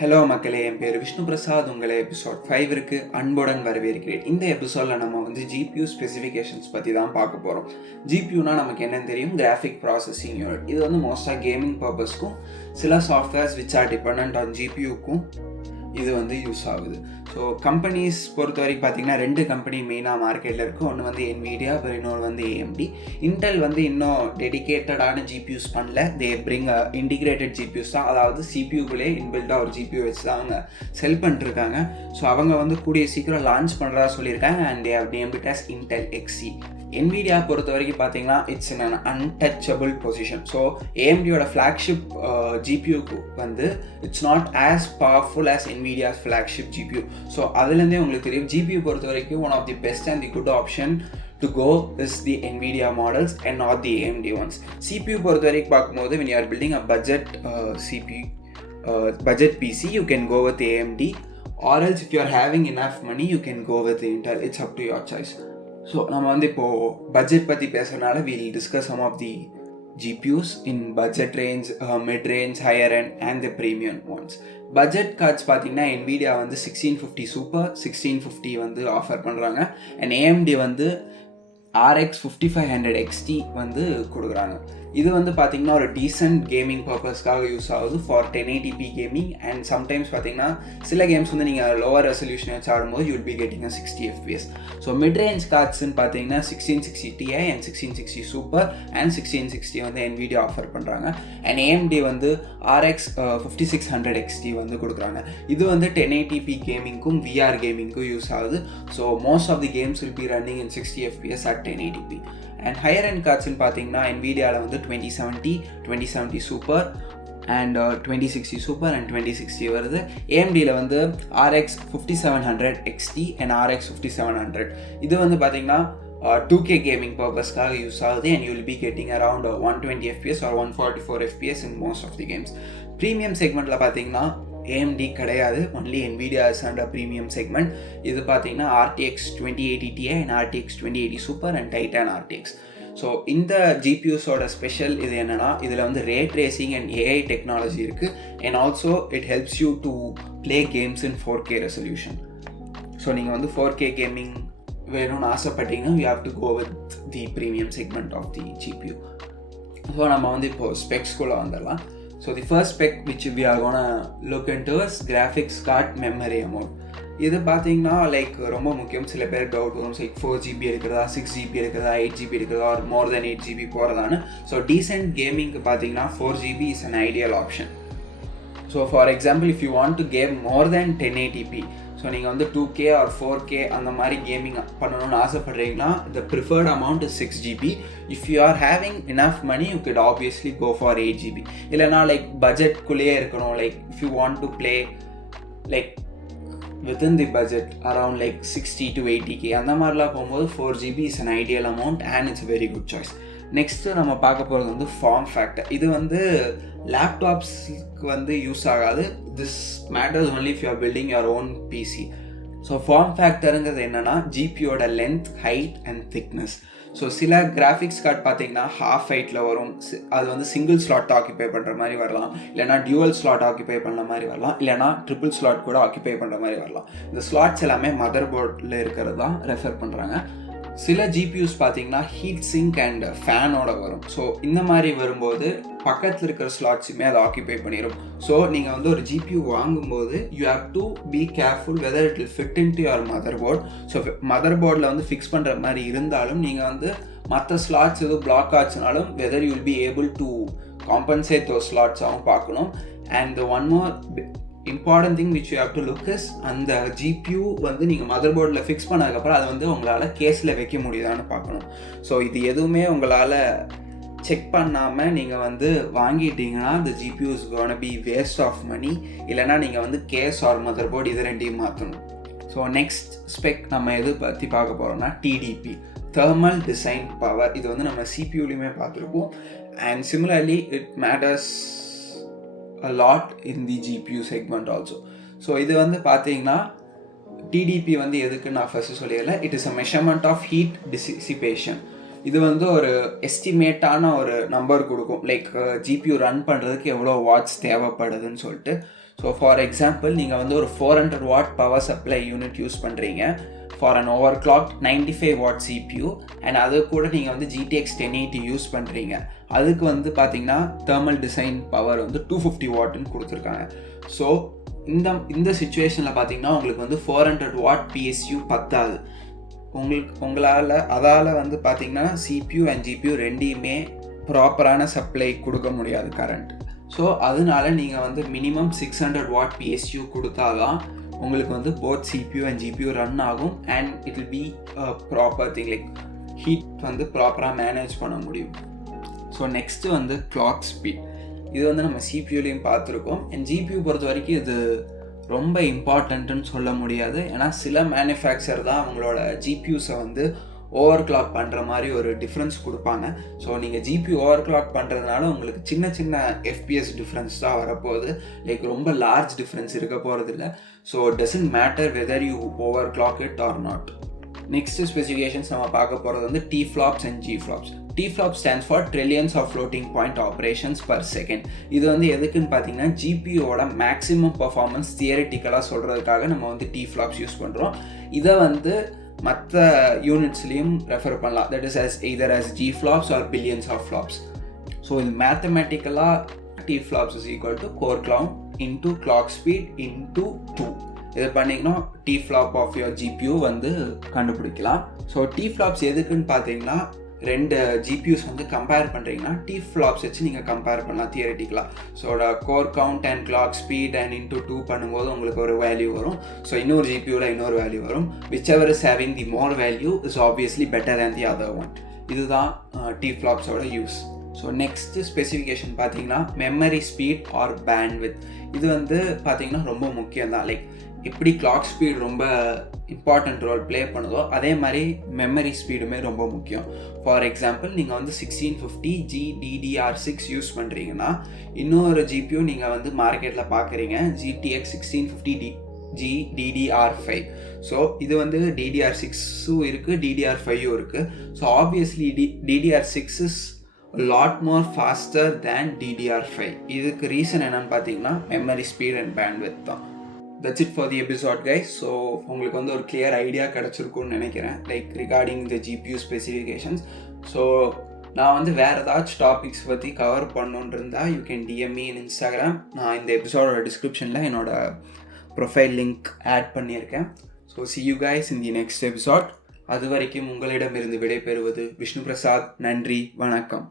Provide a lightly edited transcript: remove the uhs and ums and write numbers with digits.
Hello மக்களே, என் பேர் விஷ்ணு பிரசாத். உங்களை எபிசோட் 5க்கு அன்புடன் வரவேற்கிறேன். இந்த எபிசோடில் நம்ம ஜிபியூ ஸ்பெசிஃபிகேஷன்ஸ் பற்றி தான் பார்க்க போகிறோம். ஜிபியூனா நமக்கு என்னன்னு தெரியும், கிராஃபிக் ப்ராசஸிங் யூனிட். இது மோஸ்ட்டாக கேமிங் பர்பஸ்க்கும் சில softwares which are depend on ஜிபியூக்கும் இது யூஸ் ஆகுது. ஸோ கம்பெனிஸ் பொறுத்த வரைக்கும் பார்த்தீங்கன்னா 2 கம்பெனி மெயினாக மார்க்கெட்டில் இருக்குது. ஒன்று NVIDIA, அப்புறம் இன்னொரு AMD. இன்டெல் இன்னும் டெடிக்கேட்டடான ஜிபியூஸ் பண்ணல. தே பிரிங் இன்டிகிரேட்டட் ஜிபியூஸ் தான், அதாவது சிபியூக்குள்ளே இன்பில்டாக ஒரு ஜிபியூ வச்சு தான் அவங்க செல் பண்ணிட்டுருக்காங்க. ஸோ அவங்க கூடிய சீக்கிரம் லான்ச் பண்ணுறதா சொல்லியிருக்காங்க. And they have named it as Intel Xc. NVIDIA பொறுத்த வரைக்கும் பார்த்தீங்கன்னா it's in an untouchable position. So AMDயோட ஃப்ளாக்ஷிப் ஜிபியூக்கு it's not as powerful as NVIDIA's flagship GPU. So அதுலேருந்தே உங்களுக்கு தெரியும், ஜிபியூ பொறுத்த வரைக்கும் one of the best and the good option to go is the NVIDIA models and not the AMD ones. CPU பொறுத்த வரைக்கும் பார்க்கும்போது when you are building a budget CPU budget PC, you can go with AMD, or else if you are having enough money you can go with Intel. It's up to your choice. So நம்ம இப்போது budget பற்றி பேசுகிறதுனால we'll discuss some of the GPUs in budget range, mid-range, higher end and the premium ones. Budget cards பார்த்தீங்கன்னா NVIDIA 1650 Super, 1650 offer பண்ணுறாங்க. And AMD RX 5500 XT கொடுக்குறாங்க. இது பார்த்தீங்கன்னா ஒரு டீசென்ட் கேமிங் பர்பஸ்க்காக யூஸ் ஆகுது for 1080p gaming. And sometimes பார்த்தீங்கன்னா சில கேம்ஸ் நீங்கள் லோவர் ரெசல்யூஷன் வச்சு ஆடும்போது you will be getting 60 FPS. So mid range கார்ட்ஸ்ன்னு பார்த்தீங்கன்னா 1660 Ti and 1660 Super and 1660 NVIDIA offer பண்ணுறாங்க. அண்ட் AMD RX 5600 XT கொடுக்குறாங்க. இது 1080p கேமிங்க்கும் VR கேமிங்க்கும் யூஸ் ஆகுது. So most of the games will be running in 60 FPS at 1080p. And higher end கார்ட்ஸ்ன்னு பார்த்தீங்கன்னா NVIDIAவில் 2070 Super அண்ட் 2060 Super அண்ட் 2060 வருது. AMDயில் RX 5700 XT அண்ட் RX 5700. இது பார்த்தீங்கன்னா 2K கேமிங் பர்பஸ்க்காக யூஸ் ஆகுது. And you will be getting around 120 FPS or 144 FPS in most of the games. Premium செக்மெண்ட்டில் பார்த்தீங்கன்னா AMD கிடையாது, only NVIDIA is under premium segment. இது பார்த்தீங்கன்னா RTX 2080 Ti and RTX 2080 Super and Titan RTX. So இந்த ஜிபியூஸோட special இது என்னென்னா, இதில் ray tracing and AI technology இருக்குது. And also it helps you to play games in 4K resolution. So நீங்கள் 4K gaming வேணும்னு ஆசைப்பட்டீங்கன்னா you have to go with the premium segment of the GPU. So நம்ம இப்போது ஸ்பெக்ஸ்குள்ளே வந்துடலாம். So the first spec which we are gonna look into is graphics card memory amount. இது பார்த்தீங்கன்னா ரொம்ப முக்கியம். சில பேர் டவுட் வரும், 4GB இருக்கிறதா, 6GB இருக்கிறதா, 8GB இருக்கிறதா, ஆர் மோர் தென் 8GB போகிறதான்னு. ஸோ டீசென்ட் கேமிங்க்கு பார்த்தீங்கன்னா 4GB is an ideal option. So for example if you want to game more then 1080p, so நீங்கள் 2K ஆர் 4K அந்த மாதிரி கேமிங் பண்ணணும்னு ஆசைப்படுறீங்கன்னா the preferred amount is 6GB. if you are having enough money you could obviously go for 8GB. இல்லைனா பட்ஜெட்குள்ளேயே இருக்கணும், if you want to play within the budget around 60 to 80K அந்த மாதிரிலாம் போகும்போது 4GB is an ideal amount and it's a very good choice. Next நம்ம பார்க்க போகிறது form factor. இது லேப்டாப்ஸ்க்கு யூஸ் ஆகாது. This matters only if you are building your own PC. So form ஃபேக்டருங்கிறது என்னென்னா ஜிபியோட length, height and thickness. So சில கிராஃபிக்ஸ் கார்டு பார்த்தீங்கன்னா ஹாஃப் ஹைட்டில் வரும். அது சிங்கிள் ஸ்லாட் ஆக்கிபை பண்ணுற மாதிரி வரலாம், இல்லைனா டியூவல் ஸ்லாட் ஆக்கிபை பண்ணுற மாதிரி வரலாம், இல்லைனா ட்ரிபிள் ஸ்லாட் கூட ஆக்கிபை பண்ணுற மாதிரி வரலாம். இந்த ஸ்லாட்ஸ் எல்லாமே மதர் போர்டில் இருக்கிறது தான் ரெஃபர் பண்ணுறாங்க. சில ஜிபியூஸ் பார்த்தீங்கன்னா ஹீட் சிங்க் அண்ட் ஃபேனோட வரும். ஸோ இந்த மாதிரி வரும்போது பக்கத்தில் இருக்கிற ஸ்லாட்ஸுமே அதை ஆக்கிபை பண்ணிடும். ஸோ நீங்கள் ஒரு ஜிபியூ வாங்கும்போது you have to be careful whether it will fit in to your motherboard. So மதர் போர்டில் ஃபிக்ஸ் பண்ணுற மாதிரி இருந்தாலும் நீங்கள் மற்ற ஸ்லாட்ஸ் எதுவும் பிளாக் ஆச்சுனாலும் whether you will be able to compensate though ஸ்லாட்ஸாகவும் பார்க்கணும். And one more important thing which you have to look is அந்த GPU நீங்கள் மதர் போர்டில் ஃபிக்ஸ் பண்ணதுக்கப்புறம் அது உங்களால் கேஸில் வைக்க முடியுதான்னு பார்க்கணும். ஸோ இது எதுவுமே உங்களால் செக் பண்ணாமல் நீங்கள் வாங்கிட்டீங்கன்னா the GPU is gonna be waste of money. இல்லைனா நீங்கள் கேஸ் ஆர் மதர் போர்டு இது ரெண்டையும் மாற்றணும். ஸோ நெக்ஸ்ட் ஸ்பெக் நம்ம எது பற்றி பார்க்க போகிறோம்னா TDP, தெர்மல் டிசைன் பவர். இது நம்ம CPUலையுமே பார்த்துருப்போம். And similarly it matters a lot in the GPU segment also. So இது பார்த்தீங்கன்னா TDP எதுக்கு நான் ஃபஸ்ட்டு சொல்லிடல. It is a measurement of heat dissipation. இது ஒரு எஸ்டிமேட்டான ஒரு நம்பர் கொடுக்கும், ஜிபியூ ரன் பண்ணுறதுக்கு எவ்வளோ வாட்ஸ் தேவைப்படுதுன்னு சொல்லிட்டு. ஸோ ஃபார் எக்ஸாம்பிள் நீங்கள் வந்து ஒரு 400 watt power supply unit use பண்ணுறீங்க for an overclock 95 watt CPU and அது கூட நீங்கள் வந்து GTX 1080 யூஸ் பண்ணுறீங்க. அதுக்கு வந்து பார்த்தீங்கன்னா தெர்மல் டிசைன் பவர் வந்து 250 வாட்டுன்னு கொடுத்துருக்காங்க. ஸோ இந்த சுச்சுவேஷனில் பார்த்தீங்கன்னா உங்களுக்கு வந்து 400 வாட் PSU பத்தாது. அதால் வந்து பார்த்தீங்கன்னா CPU அண்ட் GPU ரெண்டையுமே ப்ராப்பரான சப்ளை கொடுக்க முடியாது கரண்ட். ஸோ அதனால நீங்கள் வந்து மினிமம் 600 வாட் PSU கொடுத்தாதான் உங்களுக்கு வந்து both CPU and GPU run ஆகும் and it will be proper thing like heat வந்து ப்ராப்பராக மேனேஜ் பண்ண முடியும். ஸோ நெக்ஸ்ட்டு வந்து கிளாக் ஸ்பீட். இது வந்து நம்ம CPUலையும் பார்த்துருக்கோம் அண்ட் GPU பொறுத்த வரைக்கும் இது ரொம்ப இம்பார்ட்டண்ட்டுன்னு சொல்ல முடியாது. ஏன்னா சில மேனுஃபேக்சர் தான் அவங்களோட GPUஸை வந்து ஓவர் கிளாக் பண்ணுற மாதிரி ஒரு டிஃப்ரென்ஸ் கொடுப்பாங்க. ஸோ நீங்கள் GPU ஓவர் கிளாக் பண்ணுறதுனால உங்களுக்கு சின்ன சின்ன FPS டிஃப்ரென்ஸ் தான் வரப்போகுது. லைக் ரொம்ப லார்ஜ் டிஃப்ரென்ஸ் இருக்க போகிறது இல்லை. So doesn't matter whether you over clock it or not. Next specifications நம்ம பார்க்க போகிறது வந்து TFLOPS and GFLOPS. TFLOP stands for Trillions of Floating Point Operations per Second. இது வந்து எதுக்குன்னு பார்த்தீங்கன்னா GPUவோட மேக்ஸிமம் பர்ஃபார்மன்ஸ் தியரிட்டிக்கலாக சொல்கிறதுக்காக நம்ம வந்து TFLOPS யூஸ் பண்ணுறோம். இதை வந்து மற்ற யூனிட்ஸ்லேயும் ரெஃபர் பண்ணலாம். That is as either as GFLOPS or billions of flops. So இது மேத்தமெட்டிக்கலாக TFLOPS is equal to core count into clock speed into 2. இது பண்ணிங்கன்னா TFLOP ஆஃப் யுவர் GPU வந்து கண்டுபிடிக்கலாம். ஸோ TFLOPS எதுக்குன்னு பார்த்தீங்கன்னா ரெண்டு GPUs வந்து கம்பேர் பண்ணுறீங்கன்னா TFLOPS வச்சு நீங்கள் கம்பேர் பண்ணலாம் தியரிட்டிக்கலாக. So core count and clock speed and into 2 பண்ணும்போது உங்களுக்கு ஒரு வேல்யூ வரும். ஸோ இன்னொரு GPUவில் இன்னொரு வேல்யூ வரும். Which ever is having the more value is obviously better than the other one. இதுதான் TFLOPஸோட யூஸ். ஸோ நெக்ஸ்ட்டு ஸ்பெசிஃபிகேஷன் பார்த்தீங்கன்னா மெமரி ஸ்பீட் ஆர் பேண்ட்வித். இது வந்து பார்த்தீங்கன்னா ரொம்ப முக்கியம் தான். லைக் எப்படி கிளாக் ஸ்பீட் ரொம்ப இம்பார்ட்டன்ட் ரோல் ப்ளே பண்ணுதோ அதே மாதிரி மெமரி ஸ்பீடுமே ரொம்ப முக்கியம். ஃபார் எக்ஸாம்பிள் நீங்கள் வந்து 1650 GDDR6 யூஸ் பண்ணுறீங்கன்னா இன்னொரு GPU நீங்கள் வந்து மார்க்கெட்டில் பார்க்குறீங்க GTX 1650 GDDR5. ஸோ இது வந்து DDR6ம் இருக்குது, DDR5ம் இருக்குது. So obviously DDR6 is lot more faster than DDR5. இதுக்கு ரீசன் என்னன்னு பார்த்தீங்கன்னா மெமரி ஸ்பீட் அண்ட் பேண்ட்வித் தான். That's it for the episode guys. So உங்களுக்கு வந்து ஒரு கிளியர் ஐடியா கிடச்சிருக்குன்னு நினைக்கிறேன் like regarding the GPU specifications. So நான் வந்து வேறு ஏதாச்சும் டாபிக்ஸ் பற்றி கவர் பண்ணணுன்னு இருந்தால் you can DM me in Instagram. நான் இந்த எபிசோடோட டிஸ்கிரிப்ஷனில் என்னோட ப்ரொஃபைல் லிங்க் ஆட் பண்ணியிருக்கேன். So see you guys in the next episode. அது வரைக்கும் உங்களிடமிருந்து விடைபெறுவது விஷ்ணு பிரசாத். நன்றி, வணக்கம்.